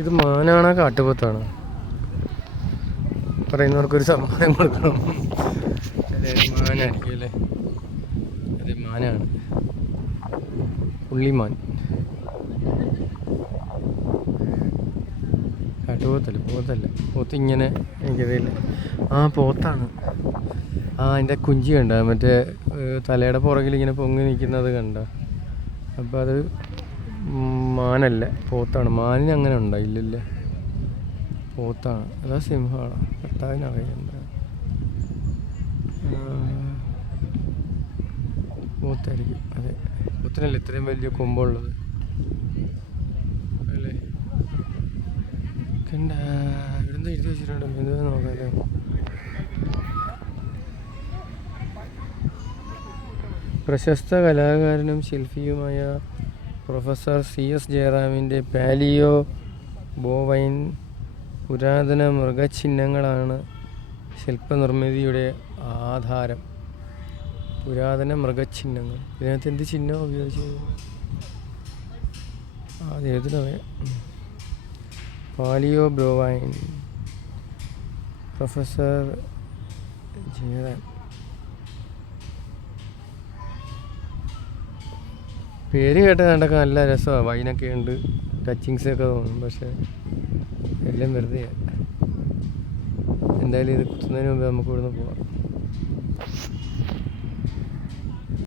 ഇത് മാനാണോ കാട്ടുപോത്താണോ? പറയുന്നവർക്കൊരു സമ്മാനം കൊടുക്കണം. അതെ, മാനായിരിക്കും അല്ലേ? അതെ, മാനാണ്. പുള്ളിമാൻ. കാട്ടുപോത്തല്ല, പോത്തല്ല. പോത്ത് ഇങ്ങനെ എനിക്കറിയില്ല. ആ, പോത്താണ്. ആ, അതിൻ്റെ കുഞ്ചി കണ്ട, മറ്റേ തലയുടെ പുറകിൽ ഇങ്ങനെ പൊങ്ങി നിൽക്കുന്നത് കണ്ട. അപ്പം അത് മാനല്ല, പോത്താണ്. മാനിന് അങ്ങനെ ഉണ്ടോ? ഇല്ലല്ല, പോത്താണ്. അതാ സിംഹമാണോ? കർത്താവിനറിയണ്ട. പോത്തായിരിക്കും. അതെ, പോത്തിനല്ലേ ഇത്രയും വലിയ കൊമ്പുള്ളത് അല്ലേ? കണ്ട ഇവിടെന്താ എഴുതി വെച്ചിട്ടുണ്ട്? എന്താ നോക്കാല്ലേ? പ്രശസ്ത കലാകാരനും ശില്പിയുമായ പ്രൊഫസർ CS ജയറാമിൻ്റെ പാലിയോ ബോവൈൻ പുരാതന മൃഗചിഹ്നങ്ങളാണ് ശില്പനിർമ്മിതിയുടെ ആധാരം. പുരാതന മൃഗചിഹ്നങ്ങൾ. ഇതിനകത്ത് എന്ത് ചിഹ്നം ഉപയോഗിച്ചത്? അദ്ദേഹത്തിനറിയാം. Palaeo bovine professor Jayaram. പേര് കേട്ട കണ്ടൊക്കെ നല്ല രസമാണ്. വൈനൊക്കെ ഉണ്ട്, ടച്ചിങ്സൊക്കെ തോന്നും. പക്ഷേ എല്ലാം വെറുതെയാണ്. എന്തായാലും ഇത് കുത്തുന്നതിന് മുമ്പ് നമുക്ക് ഇവിടുന്ന് പോവാം.